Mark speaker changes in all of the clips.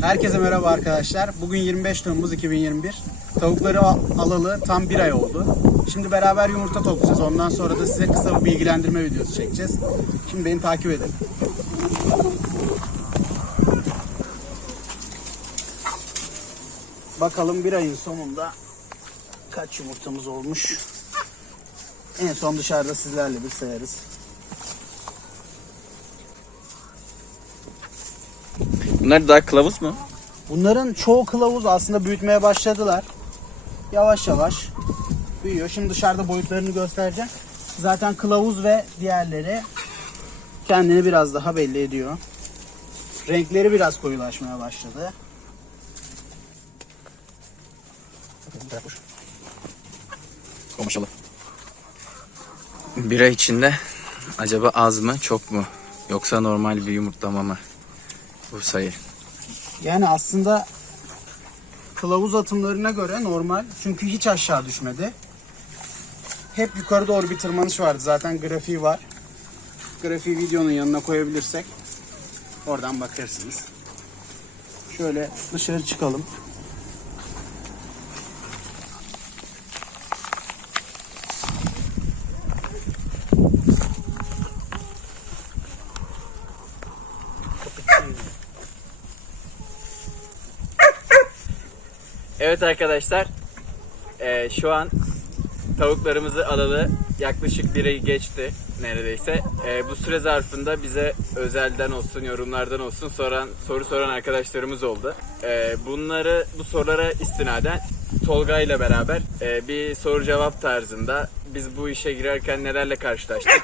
Speaker 1: Herkese merhaba arkadaşlar. Bugün 25 Temmuz 2021. Tavukları al- alalı tam bir ay oldu. Şimdi beraber yumurta toplayacağız. Ondan sonra da size kısa bir bilgilendirme videosu çekeceğiz. Şimdi beni takip edin. Bakalım bir ayın sonunda kaç yumurtamız olmuş. En son dışarıda sizlerle bir sayarız.
Speaker 2: Bunlar daha kılavuz mu?
Speaker 1: Bunların çoğu kılavuz aslında büyütmeye başladılar. Yavaş yavaş büyüyor. Şimdi dışarıda boyutlarını göstereceğim. Zaten kılavuz ve diğerleri kendini biraz daha belli ediyor. Renkleri biraz koyulaşmaya başladı.
Speaker 2: O maşallah. Bir ay içinde acaba az mı çok mu? Yoksa normal bir yumurtlama mı? Bu sayı.
Speaker 1: Yani aslında kılavuz atımlarına göre normal. Çünkü hiç aşağı düşmedi. Hep yukarı doğru bir tırmanış vardı. Zaten grafiği var. Grafiği videonun yanına koyabilirsek oradan bakarsınız. Şöyle dışarı çıkalım.
Speaker 2: Arkadaşlar. eee, şu an tavuklarımızı alalı yaklaşık bir ay geçti neredeyse. Eee, bu süre zarfında bize özelden olsun, yorumlardan olsun soran, soru soran arkadaşlarımız oldu. Eee, bunları, bu sorulara istinaden Tolga ile beraber eee, bir soru cevap tarzında biz bu işe girerken nelerle karşılaştık,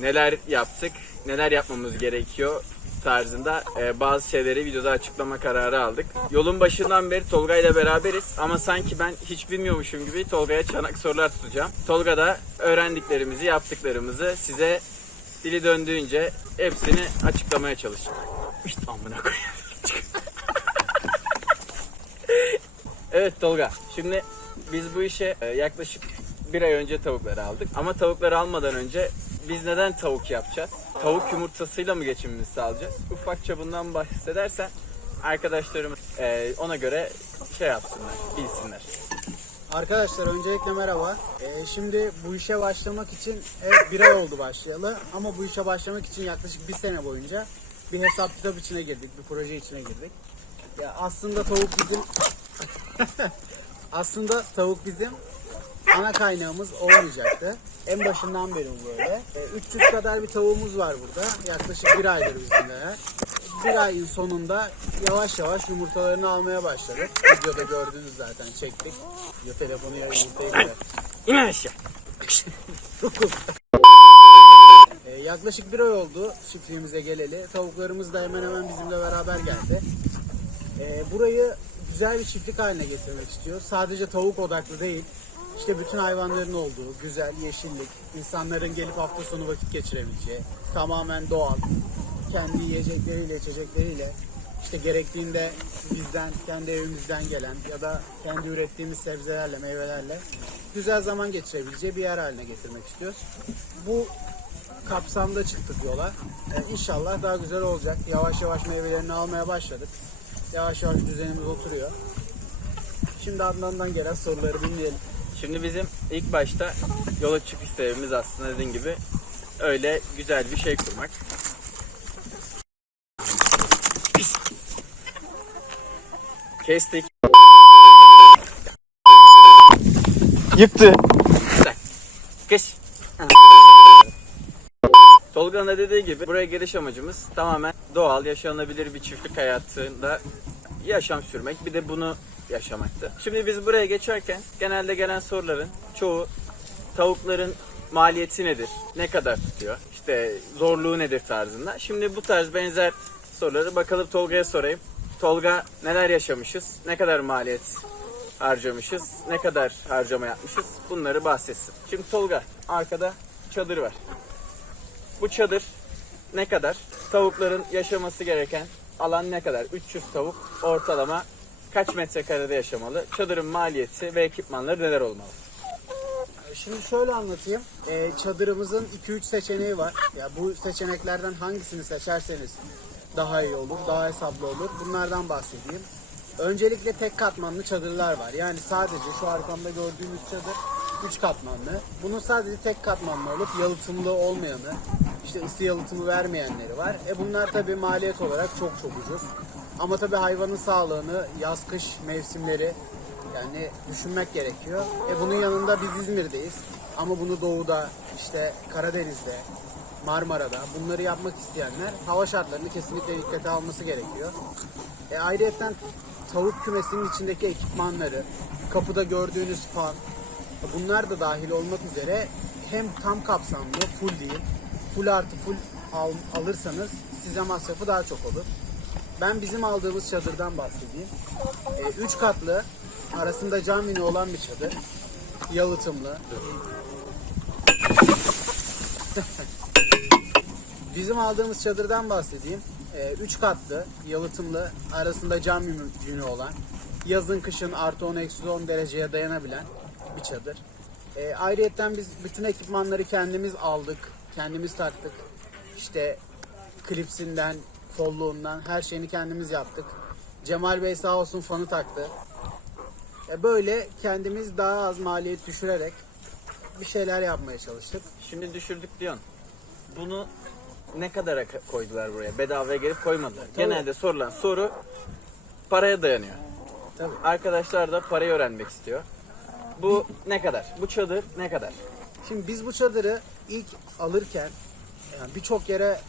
Speaker 2: neler yaptık, neler yapmamız gerekiyor tarzında e, bazı şeyleri videoda açıklama kararı aldık. Yolun başından beri Tolga ile beraberiz ama sanki ben hiç bilmiyormuşum gibi Tolga'ya çanak sorular tutacağım. Tolga da öğrendiklerimizi, yaptıklarımızı size dili döndüğünce hepsini açıklamaya çalışacak. İşte amına koyayım. Evet Tolga, şimdi biz bu işe e, yaklaşık bir ay önce tavukları aldık. Ama tavukları almadan önce biz neden tavuk yapacağız? Tavuk yumurtasıyla mı geçimimizi sağlayacağız? Ufakça bundan bahsedersen arkadaşlarımız e, ona göre şey yapsınlar, bilsinler.
Speaker 1: Arkadaşlar öncelikle merhaba. Ee, şimdi bu işe başlamak için evet bir ay oldu başlayalı ama bu işe başlamak için yaklaşık bir sene boyunca bir hesap kitap içine girdik, bir proje içine girdik. Ya aslında tavuk bizim aslında tavuk bizim ana kaynağımız olmayacaktı. En başından beri bu böyle. Ee, 300 kadar bir tavuğumuz var burada. Yaklaşık bir aydır bizimle. Bir ayın sonunda yavaş yavaş yumurtalarını almaya başladık. Videoda gördünüz zaten çektik. Video telefonu ya yumurtayı bile.
Speaker 2: İn aşağı.
Speaker 1: Yaklaşık bir ay oldu çiftliğimize geleli. Tavuklarımız da hemen hemen bizimle beraber geldi. Ee, burayı güzel bir çiftlik haline getirmek istiyor. Sadece tavuk odaklı değil. İşte bütün hayvanların olduğu güzel yeşillik, insanların gelip hafta sonu vakit geçirebileceği, tamamen doğal, kendi yiyecekleriyle, içecekleriyle, işte gerektiğinde bizden, kendi evimizden gelen ya da kendi ürettiğimiz sebzelerle, meyvelerle güzel zaman geçirebileceği bir yer haline getirmek istiyoruz. Bu kapsamda çıktık yola. Ee, inşallah daha güzel olacak. Yavaş yavaş meyvelerini almaya başladık. Yavaş yavaş düzenimiz oturuyor. Şimdi Adnan'dan gelen soruları dinleyelim.
Speaker 2: Şimdi bizim ilk başta yola çıkış sebebimiz aslında dediğin gibi öyle güzel bir şey kurmak. Kestik.
Speaker 1: Yıktı.
Speaker 2: Kış. Tolga'nın da dediği gibi buraya geliş amacımız tamamen doğal, yaşanabilir bir çiftlik hayatında yaşam sürmek. Bir de bunu yaşamaktı. Şimdi biz buraya geçerken genelde gelen soruların çoğu tavukların maliyeti nedir? Ne kadar tutuyor? İşte zorluğu nedir tarzında. Şimdi bu tarz benzer soruları bakalım Tolga'ya sorayım. Tolga neler yaşamışız? Ne kadar maliyet harcamışız? Ne kadar harcama yapmışız? Bunları bahsetsin. Şimdi Tolga arkada çadır var. Bu çadır ne kadar? Tavukların yaşaması gereken alan ne kadar? 300 tavuk ortalama kaç metrekarede yaşamalı? Çadırın maliyeti ve ekipmanları neler olmalı?
Speaker 1: Şimdi şöyle anlatayım. Ee, çadırımızın 2-3 seçeneği var. Ya bu seçeneklerden hangisini seçerseniz daha iyi olur, daha hesaplı olur. Bunlardan bahsedeyim. Öncelikle tek katmanlı çadırlar var. Yani sadece şu arkamda gördüğünüz çadır 3 katmanlı. Bunun sadece tek katmanlı olup yalıtımlı olmayanı, işte ısı yalıtımı vermeyenleri var. E bunlar tabii maliyet olarak çok çok ucuz. Ama tabii hayvanın sağlığını yaz kış mevsimleri yani düşünmek gerekiyor. E bunun yanında biz İzmir'deyiz. Ama bunu doğuda, işte Karadeniz'de, Marmara'da bunları yapmak isteyenler hava şartlarını kesinlikle dikkate alması gerekiyor. E ayrıyeten tavuk kümesinin içindeki ekipmanları, kapıda gördüğünüz fan, bunlar da dahil olmak üzere hem tam kapsamlı, full değil, full artı full al- alırsanız size masrafı daha çok olur. Ben bizim aldığımız çadırdan bahsedeyim. 3 katlı, arasında cam yine olan bir çadır. Yalıtımlı. Bizim aldığımız çadırdan bahsedeyim. 3 katlı, yalıtımlı, arasında cam yünü olan, yazın kışın artı 10 eksi 10 dereceye dayanabilen bir çadır. E, ayrıyetten biz bütün ekipmanları kendimiz aldık, kendimiz taktık. İşte klipsinden, kolluğundan her şeyini kendimiz yaptık. Cemal Bey sağ olsun fanı taktı. E, böyle kendimiz daha az maliyet düşürerek bir şeyler yapmaya çalıştık.
Speaker 2: Şimdi düşürdük diyorsun. Bunu ne kadara ka- koydular buraya? Bedavaya gelip koymadılar. Genelde sorulan soru paraya dayanıyor.
Speaker 1: Tabii.
Speaker 2: Arkadaşlar da parayı öğrenmek istiyor. Bu ne kadar? Bu çadır ne kadar?
Speaker 1: Şimdi biz bu çadırı ilk alırken yani birçok yere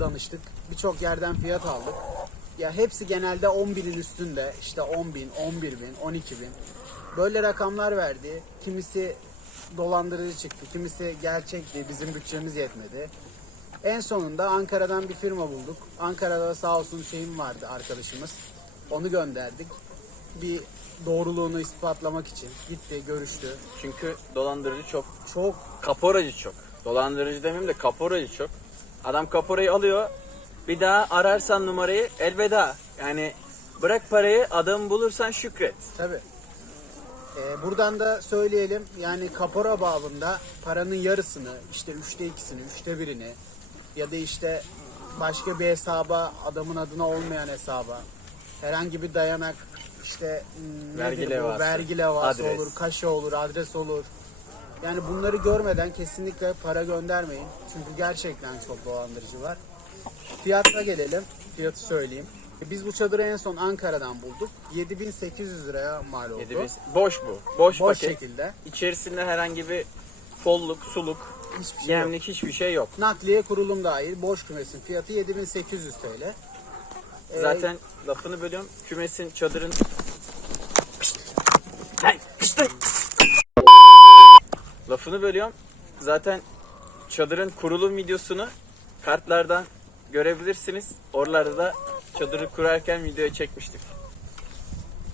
Speaker 1: danıştık. Birçok yerden fiyat aldık. Ya hepsi genelde 10 binin üstünde. işte 10 bin, 11 bin, 12 bin. Böyle rakamlar verdi. Kimisi dolandırıcı çıktı. Kimisi gerçekti. Bizim bütçemiz yetmedi. En sonunda Ankara'dan bir firma bulduk. Ankara'da sağ olsun şeyim vardı arkadaşımız. Onu gönderdik. Bir doğruluğunu ispatlamak için gitti, görüştü.
Speaker 2: Çünkü dolandırıcı çok.
Speaker 1: Çok
Speaker 2: Kaporacı çok. Dolandırıcı demeyeyim de kaporacı çok. Adam kaporayı alıyor. Bir daha ararsan numarayı elveda. Yani bırak parayı adamı bulursan şükret.
Speaker 1: Tabii. Ee, buradan da söyleyelim yani kapora babında paranın yarısını işte üçte ikisini, üçte birini ya da işte başka bir hesaba adamın adına olmayan hesaba herhangi bir dayanak işte hmm,
Speaker 2: Vergi
Speaker 1: nedir bu?
Speaker 2: levhası,
Speaker 1: vergi levhası
Speaker 2: adres.
Speaker 1: olur, kaşe olur, adres olur. Yani bunları görmeden kesinlikle para göndermeyin. Çünkü gerçekten çok dolandırıcı var. Fiyatına gelelim. Fiyatı söyleyeyim. Biz bu çadırı en son Ankara'dan bulduk. 7800 liraya mal oldu.
Speaker 2: 7000 boş bu. Boş,
Speaker 1: Boş
Speaker 2: paket.
Speaker 1: şekilde.
Speaker 2: İçerisinde herhangi bir folluk, suluk,
Speaker 1: Hiçbir şey yok.
Speaker 2: yemlik hiçbir şey yok.
Speaker 1: Nakliye kurulum dahil boş kümesin fiyatı 7800 TL.
Speaker 2: Zaten lafını bölüyorum. Kümesin, çadırın... Lafını bölüyorum. Zaten çadırın kurulum videosunu kartlardan görebilirsiniz. Oralarda da çadırı kurarken videoya çekmiştik.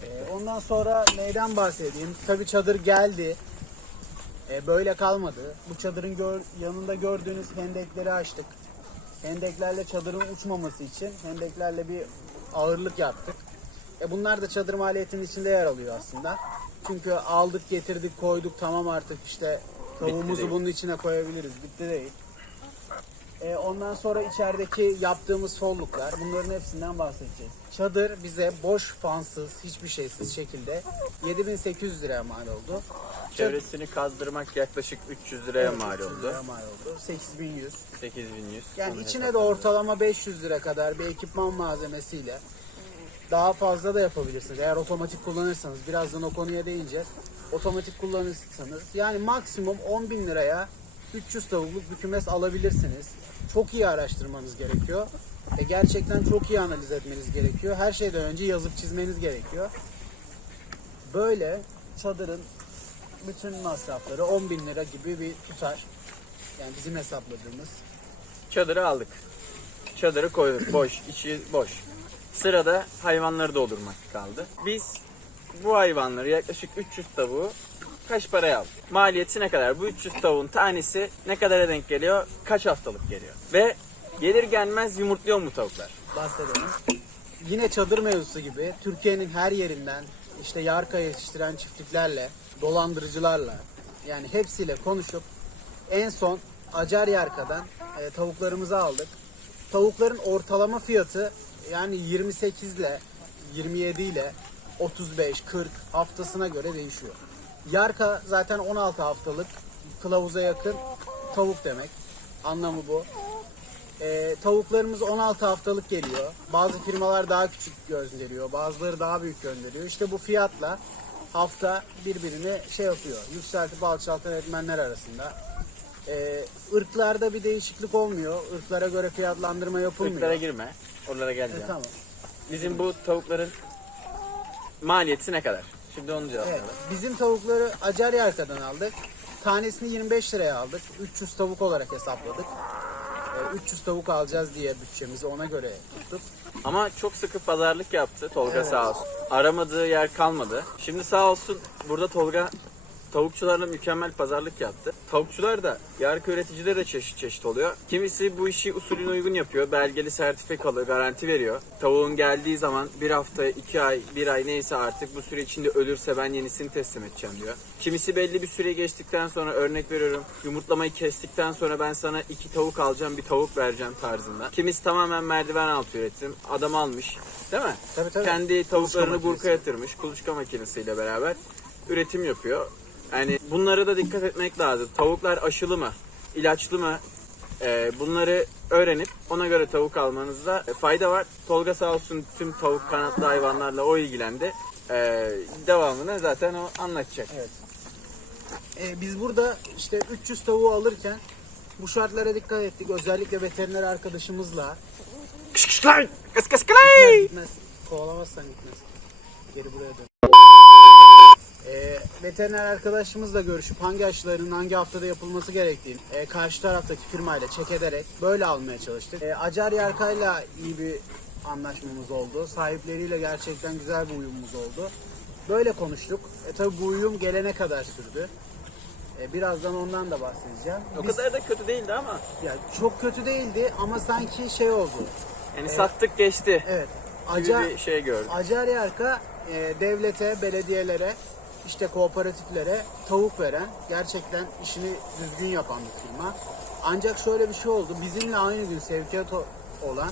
Speaker 1: e, ondan sonra neyden bahsedeyim? Tabii çadır geldi. E, böyle kalmadı. Bu çadırın gör- yanında gördüğünüz hendekleri açtık. Hendeklerle çadırın uçmaması için hendeklerle bir ağırlık yaptık. E, bunlar da çadır maliyetinin içinde yer alıyor aslında. Çünkü aldık getirdik koyduk tamam artık işte tavuğumuzu bunun içine koyabiliriz. Bitti değil. E, ondan sonra içerideki yaptığımız folluklar bunların hepsinden bahsedeceğiz. Çadır bize boş fansız hiçbir şeysiz şekilde 7800 liraya mal oldu.
Speaker 2: Çevresini kazdırmak yaklaşık 300 liraya
Speaker 1: Evet,
Speaker 2: mal
Speaker 1: 300
Speaker 2: oldu.
Speaker 1: liraya mal oldu. 8100.
Speaker 2: 8100.
Speaker 1: Yani içine de
Speaker 2: hesapladım.
Speaker 1: ortalama 500 lira kadar bir ekipman malzemesiyle daha fazla da yapabilirsiniz. Eğer otomatik kullanırsanız birazdan o konuya değineceğiz. Otomatik kullanırsanız yani maksimum 10 bin liraya 300 tavukluk bir kümes alabilirsiniz. Çok iyi araştırmanız gerekiyor. E gerçekten çok iyi analiz etmeniz gerekiyor. Her şeyden önce yazıp çizmeniz gerekiyor. Böyle çadırın bütün masrafları 10 bin lira gibi bir tutar. Yani bizim hesapladığımız.
Speaker 2: Çadırı aldık. Çadırı koyduk. Boş. içi boş. Sırada hayvanları doldurmak kaldı. Biz bu hayvanları yaklaşık 300 tavuğu kaç paraya aldık? Maliyeti ne kadar? Bu 300 tavuğun tanesi ne kadara denk geliyor? Kaç haftalık geliyor? Ve gelir gelmez yumurtluyor mu tavuklar?
Speaker 1: bahsedelim. Yine çadır mevzusu gibi Türkiye'nin her yerinden işte yarka yetiştiren çiftliklerle, dolandırıcılarla yani hepsiyle konuşup en son Acar Yarka'dan e, tavuklarımızı aldık. tavukların ortalama fiyatı yani 28 ile 27 ile 35 40 haftasına göre değişiyor. Yarka zaten 16 haftalık kılavuza yakın tavuk demek. Anlamı bu. Ee, tavuklarımız 16 haftalık geliyor. Bazı firmalar daha küçük gönderiyor. Bazıları daha büyük gönderiyor. İşte bu fiyatla hafta birbirini şey yapıyor. Yükseltip alçaltan etmenler arasında. Ee, ırklarda bir değişiklik olmuyor. Irklara göre fiyatlandırma yapılmıyor.
Speaker 2: Irklara girme. Oralara
Speaker 1: E,
Speaker 2: geleceğim.
Speaker 1: tamam.
Speaker 2: Bizim bu tavukların maliyeti ne kadar? Şimdi onu
Speaker 1: Evet.
Speaker 2: cevaplayalım.
Speaker 1: Bizim tavukları Acar Yarka'dan aldık. Tanesini 25 liraya aldık. 300 tavuk olarak hesapladık. Ee, 300 tavuk alacağız diye bütçemizi ona göre tuttuk.
Speaker 2: Ama çok sıkı pazarlık yaptı Tolga
Speaker 1: Evet.
Speaker 2: sağ olsun. Aramadığı yer kalmadı. Şimdi sağ olsun burada Tolga tavukçularla mükemmel pazarlık yaptı. Tavukçular da yargı üreticileri de çeşit çeşit oluyor. Kimisi bu işi usulüne uygun yapıyor. Belgeli sertifikalı garanti veriyor. Tavuğun geldiği zaman bir hafta, iki ay, bir ay neyse artık bu süre içinde ölürse ben yenisini teslim edeceğim diyor. Kimisi belli bir süre geçtikten sonra örnek veriyorum yumurtlamayı kestikten sonra ben sana iki tavuk alacağım bir tavuk vereceğim tarzında. Kimisi tamamen merdiven altı üretim. Adam almış değil mi?
Speaker 1: Tabii, tabii.
Speaker 2: Kendi tavuklarını gurka yatırmış kuluçka makinesiyle beraber üretim yapıyor. Yani bunlara da dikkat etmek lazım. Tavuklar aşılı mı? ilaçlı mı? Ee, bunları öğrenip ona göre tavuk almanızda fayda var. Tolga sağ olsun tüm tavuk kanatlı hayvanlarla o ilgilendi. Ee, devamını zaten o anlatacak.
Speaker 1: Evet. Ee, biz burada işte 300 tavuğu alırken bu şartlara dikkat ettik. Özellikle veteriner arkadaşımızla.
Speaker 2: Kış kış lan! Kıs kıs kılay!
Speaker 1: Gitmez. Kovalamazsan gitmez. Geri buraya dön. Ee, veteriner arkadaşımızla görüşüp hangi aşıların hangi haftada yapılması gerektiğini e, karşı taraftaki firmayla çek ederek böyle almaya çalıştık. E, Acar Yarka'yla iyi bir anlaşmamız oldu. Sahipleriyle gerçekten güzel bir uyumumuz oldu. Böyle konuştuk. E tabi bu uyum gelene kadar sürdü. E, birazdan ondan da bahsedeceğim.
Speaker 2: O
Speaker 1: Biz-
Speaker 2: kadar da kötü değildi ama.
Speaker 1: ya, çok kötü değildi ama sanki şey oldu.
Speaker 2: Yani sattık geçti
Speaker 1: Evet.
Speaker 2: gibi
Speaker 1: Acar,
Speaker 2: bir şey gördüm.
Speaker 1: Acar Yarka e, devlete, belediyelere, işte kooperatiflere tavuk veren, gerçekten işini düzgün yapan bir firma. Ancak şöyle bir şey oldu. Bizimle aynı gün sevkiyat olan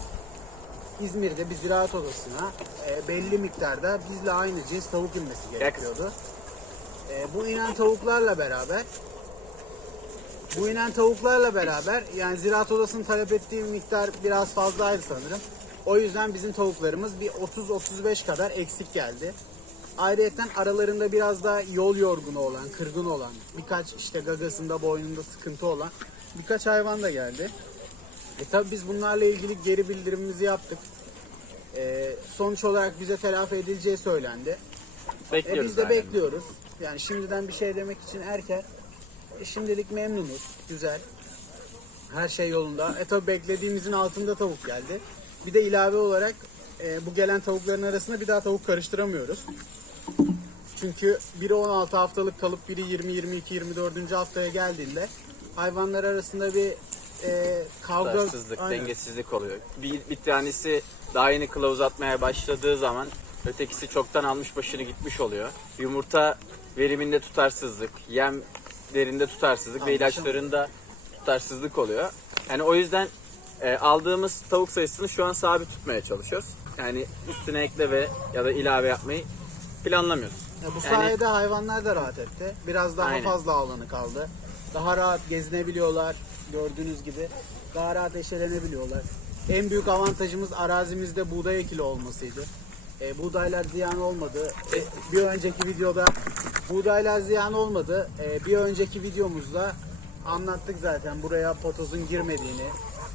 Speaker 1: İzmir'de bir ziraat odasına e, belli miktarda bizle aynı cins tavuk inmesi gerekiyordu. E, bu inen tavuklarla beraber bu inen tavuklarla beraber yani ziraat odasının talep ettiği miktar biraz fazlaydı sanırım. O yüzden bizim tavuklarımız bir 30-35 kadar eksik geldi. Ayrıyeten aralarında biraz da yol yorgunu olan, kırgın olan, birkaç işte gagasında, boynunda sıkıntı olan birkaç hayvan da geldi. E tabi biz bunlarla ilgili geri bildirimimizi yaptık. E, sonuç olarak bize telafi edileceği söylendi. E
Speaker 2: Bekliyoruz.
Speaker 1: biz de
Speaker 2: halen.
Speaker 1: bekliyoruz. Yani şimdiden bir şey demek için erken. E şimdilik memnunuz. Güzel. Her şey yolunda. E tabi beklediğimizin altında tavuk geldi. Bir de ilave olarak e, bu gelen tavukların arasında bir daha tavuk karıştıramıyoruz. Çünkü biri 16 haftalık kalıp biri 20, 22, 24. haftaya geldiğinde hayvanlar arasında bir e, kavga,
Speaker 2: Tutarsızlık,
Speaker 1: Aynen.
Speaker 2: dengesizlik oluyor. Bir, bir tanesi daha yeni kılavuz atmaya başladığı zaman ötekisi çoktan almış başını gitmiş oluyor. Yumurta veriminde tutarsızlık, yemlerinde tutarsızlık ve
Speaker 1: Anlaşıldı.
Speaker 2: ilaçlarında tutarsızlık oluyor. Yani o yüzden e, aldığımız tavuk sayısını şu an sabit tutmaya çalışıyoruz. Yani üstüne ekle ve ya da ilave yapmayı planlamıyoruz.
Speaker 1: Ya bu
Speaker 2: Yani-
Speaker 1: sayede hayvanlar da rahat etti. Biraz daha
Speaker 2: Aynen.
Speaker 1: fazla alanı kaldı. Daha rahat gezinebiliyorlar. Gördüğünüz gibi daha rahat eşelenebiliyorlar. En büyük avantajımız arazimizde buğday ekili olmasıydı. E, buğdaylar ziyan olmadı. E, bir önceki videoda buğdaylar ziyan olmadı. E, bir önceki videomuzda anlattık zaten buraya potozun girmediğini,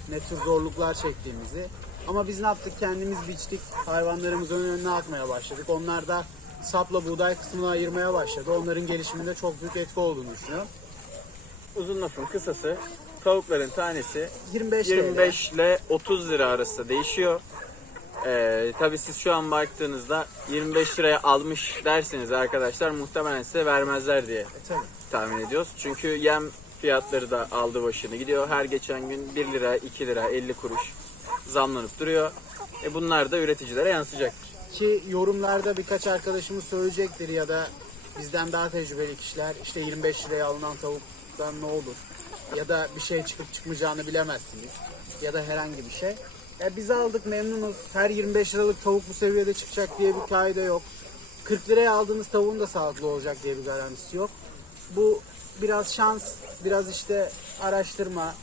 Speaker 1: ne tür zorluklar çektiğimizi. Ama biz ne yaptık? Kendimiz biçtik. Hayvanlarımızın önüne atmaya başladık. Onlar da sapla buğday kısmını ayırmaya başladı. Onların gelişiminde çok büyük etki olduğunu düşünüyorum.
Speaker 2: Uzun lafın kısası tavukların tanesi
Speaker 1: 25 TL.
Speaker 2: 25 ile 30 lira arası değişiyor. Ee, tabii siz şu an baktığınızda 25 liraya almış derseniz arkadaşlar muhtemelen size vermezler diye
Speaker 1: E, tabii.
Speaker 2: tahmin ediyoruz. Çünkü yem fiyatları da aldı başını gidiyor. Her geçen gün 1 lira, 2 lira, 50 kuruş zamlanıp duruyor. E bunlar da üreticilere yansıyacaktır.
Speaker 1: Ki yorumlarda birkaç arkadaşımız söyleyecektir ya da bizden daha tecrübeli kişiler işte 25 liraya alınan tavuktan ne olur? Ya da bir şey çıkıp çıkmayacağını bilemezsiniz. Ya da herhangi bir şey. E, biz aldık memnunuz. Her 25 liralık tavuk bu seviyede çıkacak diye bir kaide yok. 40 liraya aldığınız tavuğun da sağlıklı olacak diye bir garantisi yok. Bu biraz şans, biraz işte araştırma,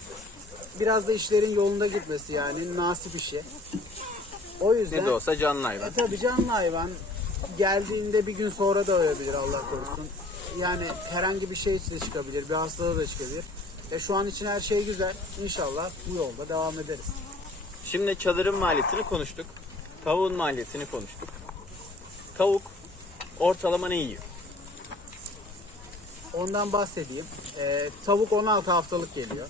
Speaker 1: biraz da işlerin yolunda gitmesi yani nasip işi. O yüzden
Speaker 2: Ne de olsa canlı hayvan.
Speaker 1: e tabii canlı hayvan geldiğinde bir gün sonra da ölebilir Allah korusun. Yani herhangi bir şey için de çıkabilir, bir hastalığı da çıkabilir. E şu an için her şey güzel. İnşallah bu yolda devam ederiz.
Speaker 2: Şimdi çadırın maliyetini konuştuk. Tavuğun maliyetini konuştuk. Tavuk ortalama ne yiyor?
Speaker 1: Ondan bahsedeyim. E, tavuk 16 haftalık geliyor.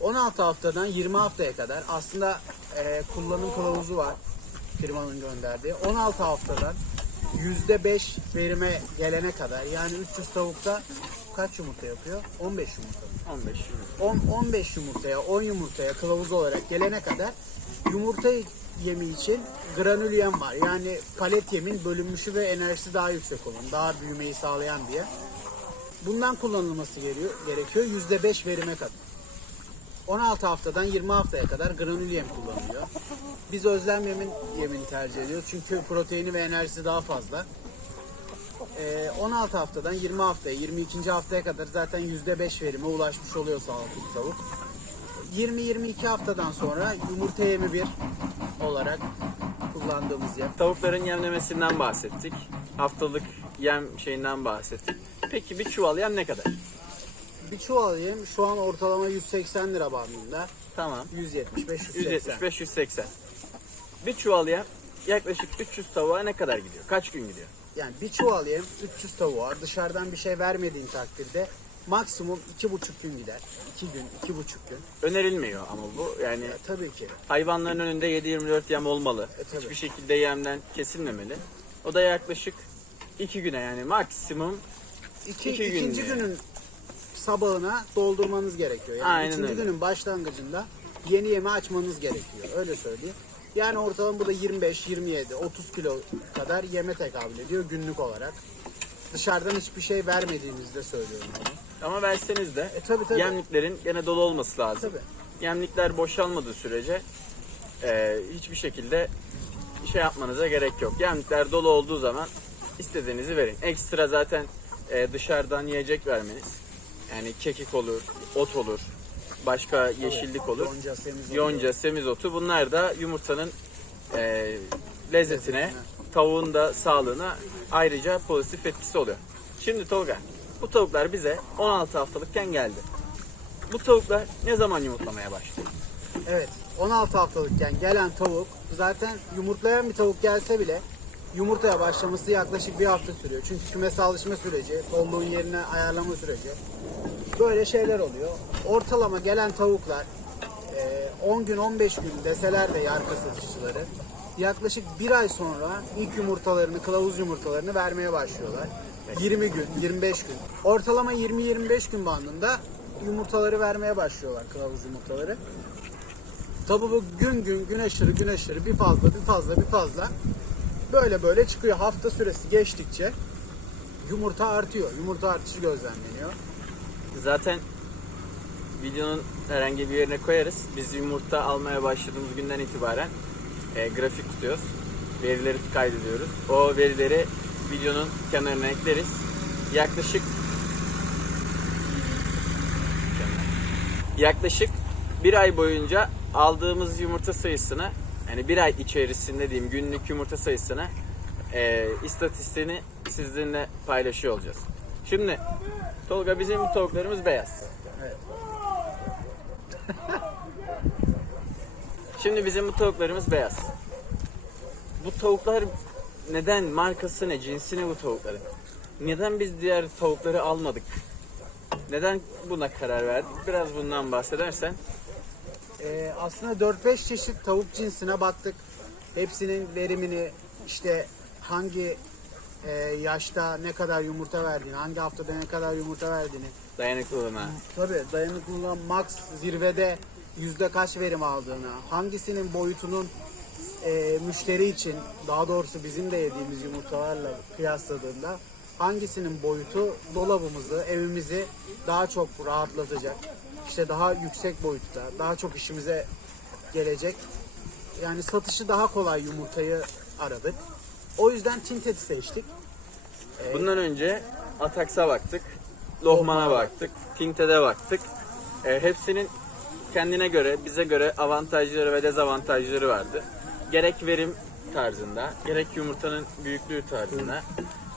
Speaker 1: 16 haftadan 20 haftaya kadar aslında e, kullanım kılavuzu var firmanın gönderdiği. 16 haftadan %5 verime gelene kadar yani 300 tavukta kaç yumurta yapıyor? 15 yumurta.
Speaker 2: 15 yumurta.
Speaker 1: 10 15 yumurtaya, 10 yumurtaya kılavuz olarak gelene kadar yumurta yemi için granül yem var. Yani palet yemin bölünmüşü ve enerjisi daha yüksek olan, daha büyümeyi sağlayan diye. Bundan kullanılması geliyor, gerekiyor %5 verime kadar. 16 haftadan 20 haftaya kadar granül yem kullanılıyor. Biz özlem yemin yemini tercih ediyoruz çünkü proteini ve enerjisi daha fazla. Ee, 16 haftadan 20 haftaya, 22. haftaya kadar zaten %5 verime ulaşmış oluyor sağlıklı tavuk. 20-22 haftadan sonra yumurta yemi bir olarak kullandığımız yem.
Speaker 2: Tavukların yemlemesinden bahsettik. Haftalık yem şeyinden bahsettik. Peki bir çuval yem ne kadar?
Speaker 1: Bir çuval yem şu an ortalama 180 lira bandında.
Speaker 2: Tamam.
Speaker 1: 175-180.
Speaker 2: 175-180. Bir çuval yem yaklaşık 300 tavuğa ne kadar gidiyor? Kaç gün gidiyor?
Speaker 1: Yani bir çuval yem 300 tavuğa dışarıdan bir şey vermediğin takdirde maksimum 2,5 gün gider. 2 gün, 2,5 gün.
Speaker 2: Önerilmiyor ama bu. Yani
Speaker 1: E, tabii ki.
Speaker 2: hayvanların önünde 7-24 yem olmalı.
Speaker 1: E, tabii.
Speaker 2: Hiçbir şekilde yemden kesilmemeli. O da yaklaşık 2 güne yani maksimum
Speaker 1: İki,
Speaker 2: İki gün
Speaker 1: ikinci
Speaker 2: diyor.
Speaker 1: günün sabahına doldurmanız gerekiyor. Yani
Speaker 2: Aynen
Speaker 1: üçüncü
Speaker 2: öyle.
Speaker 1: günün başlangıcında yeni yemi açmanız gerekiyor. Öyle söyleyeyim. Yani ortalama bu da 25, 27, 30 kilo kadar yeme tekabül ediyor günlük olarak. Dışarıdan hiçbir şey vermediğimizde söylüyorum bunu.
Speaker 2: ama verseniz de
Speaker 1: E tabii tabii.
Speaker 2: yemliklerin gene dolu olması lazım.
Speaker 1: Tabii.
Speaker 2: Yemlikler boşalmadığı sürece e, hiçbir şekilde şey yapmanıza gerek yok. Yemlikler dolu olduğu zaman istediğinizi verin. Ekstra zaten e, dışarıdan yiyecek vermeniz. Yani kekik olur, ot olur, başka yeşillik olur.
Speaker 1: Yonca, semizotu.
Speaker 2: Yonca, semizotu bunlar da yumurtanın e, lezzetine, tavuğun da sağlığına ayrıca pozitif etkisi oluyor. Şimdi Tolga, bu tavuklar bize 16 haftalıkken geldi. Bu tavuklar ne zaman yumurtlamaya başlıyor?
Speaker 1: Evet. 16 haftalıkken gelen tavuk zaten yumurtlayan bir tavuk gelse bile yumurtaya başlaması yaklaşık bir hafta sürüyor. Çünkü kümese alışma süreci, dolduğun yerine ayarlama süreci. Böyle şeyler oluyor. Ortalama gelen tavuklar e, 10 gün 15 gün deseler de yarka satışçıları yaklaşık bir ay sonra ilk yumurtalarını, kılavuz yumurtalarını vermeye başlıyorlar. 20 gün, 25 gün. Ortalama 20-25 gün bandında yumurtaları vermeye başlıyorlar kılavuz yumurtaları. Tabi bu gün gün gün aşırı gün aşırı bir fazla bir fazla bir fazla böyle böyle çıkıyor. Hafta süresi geçtikçe yumurta artıyor. Yumurta artışı gözlemleniyor.
Speaker 2: Zaten videonun herhangi bir yerine koyarız. Biz yumurta almaya başladığımız günden itibaren e, grafik tutuyoruz. Verileri kaydediyoruz. O verileri videonun kenarına ekleriz. Yaklaşık yaklaşık bir ay boyunca aldığımız yumurta sayısını yani bir ay içerisinde diyeyim günlük yumurta sayısını e, istatistiğini sizinle paylaşıyor olacağız. Şimdi Tolga bizim tavuklarımız beyaz. Şimdi bizim bu tavuklarımız beyaz. Bu tavuklar neden markası ne, cinsi ne bu tavukların? Neden biz diğer tavukları almadık? Neden buna karar verdik? Biraz bundan bahsedersen.
Speaker 1: Ee, aslında 4-5 çeşit tavuk cinsine baktık. Hepsinin verimini işte hangi e, yaşta ne kadar yumurta verdiğini, hangi haftada ne kadar yumurta verdiğini,
Speaker 2: Dayanıklılığına.
Speaker 1: Tabii dayanıklılığına max zirvede yüzde kaç verim aldığını, hangisinin boyutunun e, müşteri için daha doğrusu bizim de yediğimiz yumurtalarla kıyasladığında hangisinin boyutu dolabımızı, evimizi daha çok rahatlatacak. İşte daha yüksek boyutta, daha çok işimize gelecek yani satışı daha kolay yumurtayı aradık. O yüzden Tintet'i seçtik.
Speaker 2: Bundan önce Atax'a baktık, Lohman'a baktık, Tintet'e baktık. E, hepsinin kendine göre, bize göre avantajları ve dezavantajları vardı. Gerek verim tarzında, gerek yumurtanın büyüklüğü tarzında,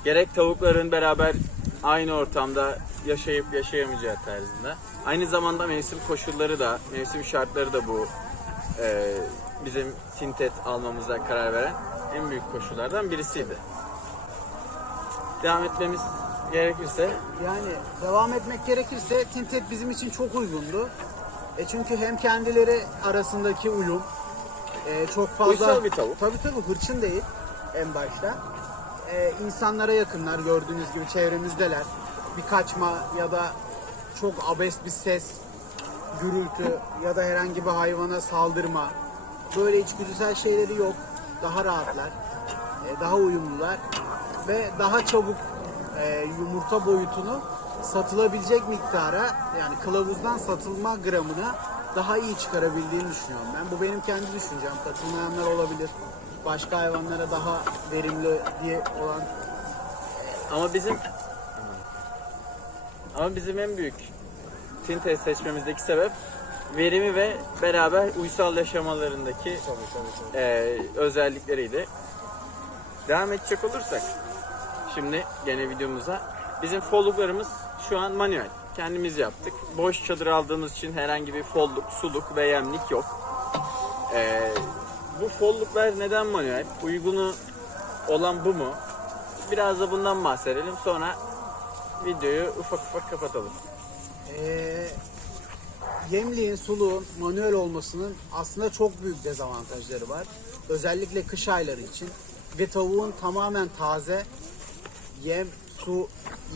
Speaker 2: gerek tavukların beraber aynı ortamda yaşayıp yaşayamayacağı tarzında. Aynı zamanda mevsim koşulları da, mevsim şartları da bu e, bizim Tintet almamıza karar veren en büyük koşullardan birisiydi devam etmemiz gerekirse
Speaker 1: Yani devam etmek gerekirse Tintet bizim için çok uygundu. E çünkü hem kendileri arasındaki uyum e, çok fazla...
Speaker 2: Uysal bir tavuk.
Speaker 1: Tabii tabii hırçın değil en başta. E, insanlara yakınlar gördüğünüz gibi çevremizdeler. Bir kaçma ya da çok abes bir ses, gürültü ya da herhangi bir hayvana saldırma. Böyle içgüdüsel şeyleri yok. Daha rahatlar. e, daha uyumlular ve daha çabuk e, yumurta boyutunu satılabilecek miktara yani kılavuzdan satılma gramına daha iyi çıkarabildiğini düşünüyorum ben. Bu benim kendi düşüncem. Katılmayanlar olabilir. Başka hayvanlara daha verimli diye olan
Speaker 2: ama bizim ama bizim en büyük Tintet seçmemizdeki sebep verimi ve beraber uysal yaşamalarındaki e, özellikleriydi. Devam edecek olursak şimdi gene videomuza bizim folluklarımız şu an manuel. Kendimiz yaptık. Boş çadır aldığımız için herhangi bir folluk, suluk ve yemlik yok. E, bu folluklar neden manuel? Uygunu olan bu mu? Biraz da bundan bahsedelim. Sonra videoyu ufak ufak kapatalım.
Speaker 1: Ee, yemliğin, suluğun manuel olmasının aslında çok büyük dezavantajları var. Özellikle kış ayları için. Ve tavuğun tamamen taze yem, su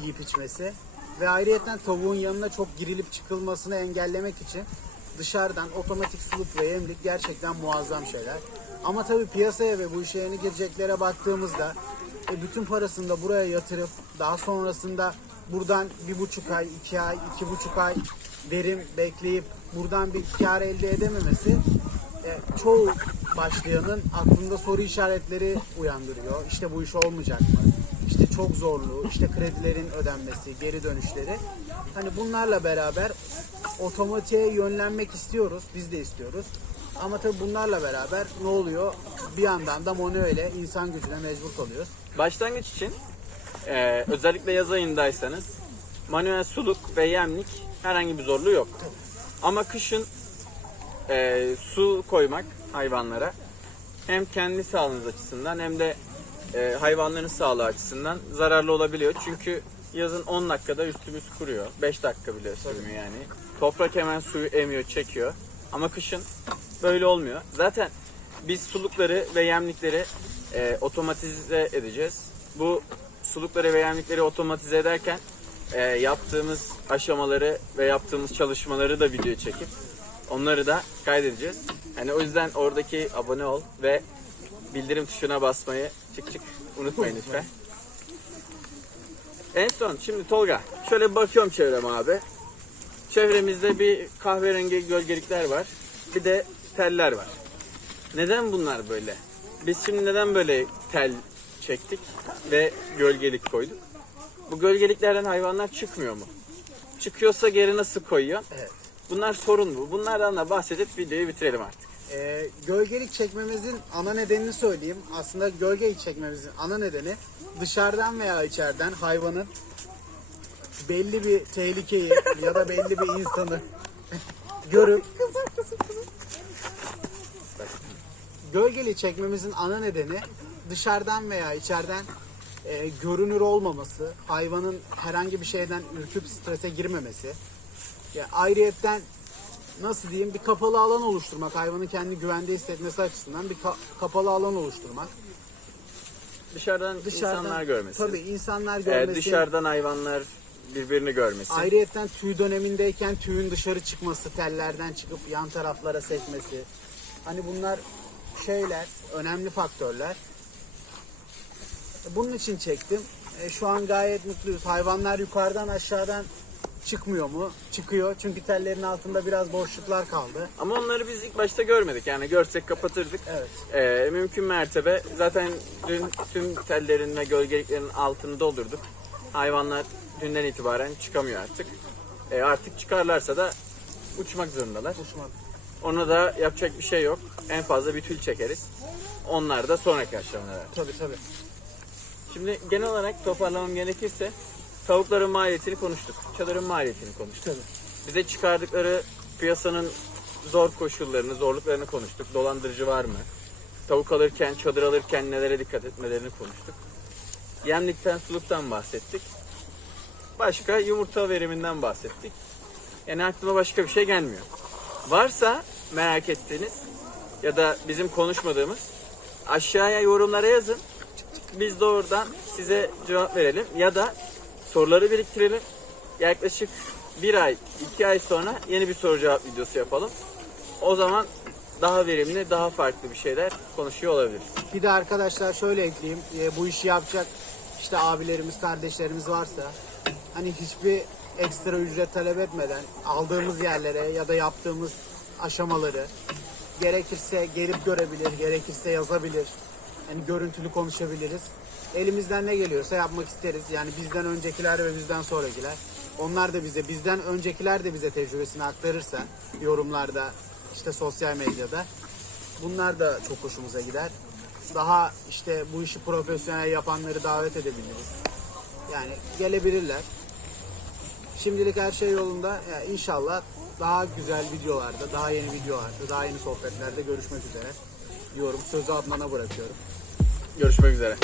Speaker 1: yiyip içmesi. Ve ayrıyeten tavuğun yanına çok girilip çıkılmasını engellemek için dışarıdan otomatik suluk ve yemlik gerçekten muazzam şeyler. Ama tabii piyasaya ve bu işe yeni gireceklere baktığımızda e, bütün parasını da buraya yatırıp daha sonrasında buradan bir buçuk ay, iki ay, iki buçuk ay verim bekleyip buradan bir kar elde edememesi e, çoğu başlayanın aklında soru işaretleri uyandırıyor. İşte bu iş olmayacak mı? İşte çok zorlu, işte kredilerin ödenmesi, geri dönüşleri. Hani bunlarla beraber otomatiğe yönlenmek istiyoruz. Biz de istiyoruz. Ama tabii bunlarla beraber ne oluyor? Bir yandan da manuele insan gücüne mecbur kalıyoruz.
Speaker 2: Başlangıç için e, özellikle yaz ayındaysanız manuel suluk ve yemlik herhangi bir zorluğu yok. Ama kışın e, su koymak hayvanlara hem kendi sağlığınız açısından hem de e, hayvanların sağlığı açısından zararlı olabiliyor. Çünkü yazın 10 dakikada üstümüz kuruyor. 5 dakika bile sürmüyor yani. Toprak hemen suyu emiyor, çekiyor. Ama kışın böyle olmuyor. Zaten biz sulukları ve yemlikleri e, otomatize edeceğiz. Bu sulukları ve yemlikleri otomatize ederken e, yaptığımız aşamaları ve yaptığımız çalışmaları da video çekip onları da kaydedeceğiz. Yani o yüzden oradaki abone ol ve bildirim tuşuna basmayı çık çık unutmayın lütfen. En son şimdi Tolga şöyle bakıyorum çevreme abi. Çevremizde bir kahverengi gölgelikler var. Bir de teller var. Neden bunlar böyle? Biz şimdi neden böyle tel çektik ve gölgelik koyduk? Bu gölgeliklerden hayvanlar çıkmıyor mu? Çıkıyorsa geri nasıl koyuyor?
Speaker 1: Evet.
Speaker 2: Bunlar sorun mu? Bunlardan da bahsedip videoyu bitirelim artık.
Speaker 1: Ee, gölgelik çekmemizin ana nedenini söyleyeyim. Aslında gölgelik çekmemizin ana nedeni dışarıdan veya içeriden hayvanın belli bir tehlikeyi ya da belli bir insanı görüp gölgeli çekmemizin ana nedeni dışarıdan veya içeriden e, görünür olmaması, hayvanın herhangi bir şeyden ürküp strese girmemesi. Ya ayrıyetten nasıl diyeyim bir kapalı alan oluşturmak, hayvanın kendi güvende hissetmesi açısından bir ka- kapalı alan oluşturmak.
Speaker 2: Dışarıdan,
Speaker 1: Dışarıdan
Speaker 2: insanlar görmesin.
Speaker 1: Tabii insanlar
Speaker 2: Ee,
Speaker 1: görmesin.
Speaker 2: dışarıdan hayvanlar birbirini görmesin.
Speaker 1: Ayrıyetten tüy dönemindeyken tüyün dışarı çıkması, tellerden çıkıp yan taraflara sekmesi. Hani bunlar şeyler, önemli faktörler. Bunun için çektim. E, şu an gayet mutluyuz. Hayvanlar yukarıdan aşağıdan çıkmıyor mu? Çıkıyor. Çünkü tellerin altında biraz boşluklar kaldı.
Speaker 2: Ama onları biz ilk başta görmedik. Yani görsek kapatırdık.
Speaker 1: Evet.
Speaker 2: Ee, mümkün mertebe zaten dün tüm tellerin ve gölgeliklerin altını doldurduk. Hayvanlar dünden itibaren çıkamıyor artık. Ee, artık çıkarlarsa da uçmak zorundalar.
Speaker 1: Uçmadı.
Speaker 2: Ona da yapacak bir şey yok. En fazla bir tül çekeriz. Onlar da sonraki aşamalar.
Speaker 1: Tabii tabii.
Speaker 2: Şimdi genel olarak toparlamam gerekirse tavukların maliyetini konuştuk. Çadırın maliyetini konuştuk.
Speaker 1: Tabii.
Speaker 2: Bize çıkardıkları piyasanın zor koşullarını, zorluklarını konuştuk. Dolandırıcı var mı? Tavuk alırken, çadır alırken nelere dikkat etmelerini konuştuk. Yemlikten, suluktan bahsettik. Başka yumurta veriminden bahsettik. Yani aklıma başka bir şey gelmiyor. Varsa merak ettiğiniz ya da bizim konuşmadığımız aşağıya yorumlara yazın. Biz de oradan size cevap verelim ya da soruları biriktirelim. Yaklaşık bir ay, iki ay sonra yeni bir soru cevap videosu yapalım. O zaman daha verimli, daha farklı bir şeyler konuşuyor olabiliriz.
Speaker 1: Bir de arkadaşlar şöyle ekleyeyim. E, bu işi yapacak işte abilerimiz, kardeşlerimiz varsa hani hiçbir ekstra ücret talep etmeden aldığımız yerlere ya da yaptığımız aşamaları gerekirse gelip görebilir, gerekirse yazabilir. Hani görüntülü konuşabiliriz. Elimizden ne geliyorsa yapmak isteriz. Yani bizden öncekiler ve bizden sonrakiler. Onlar da bize, bizden öncekiler de bize tecrübesini aktarırsa yorumlarda, işte sosyal medyada Bunlar da çok hoşumuza gider. Daha işte bu işi profesyonel yapanları davet edebiliriz. Yani gelebilirler. Şimdilik her şey yolunda. Yani inşallah daha güzel videolarda, daha yeni videolarda, daha yeni sohbetlerde görüşmek üzere diyorum. Sözü Adnan'a bırakıyorum.
Speaker 2: Görüşmek üzere.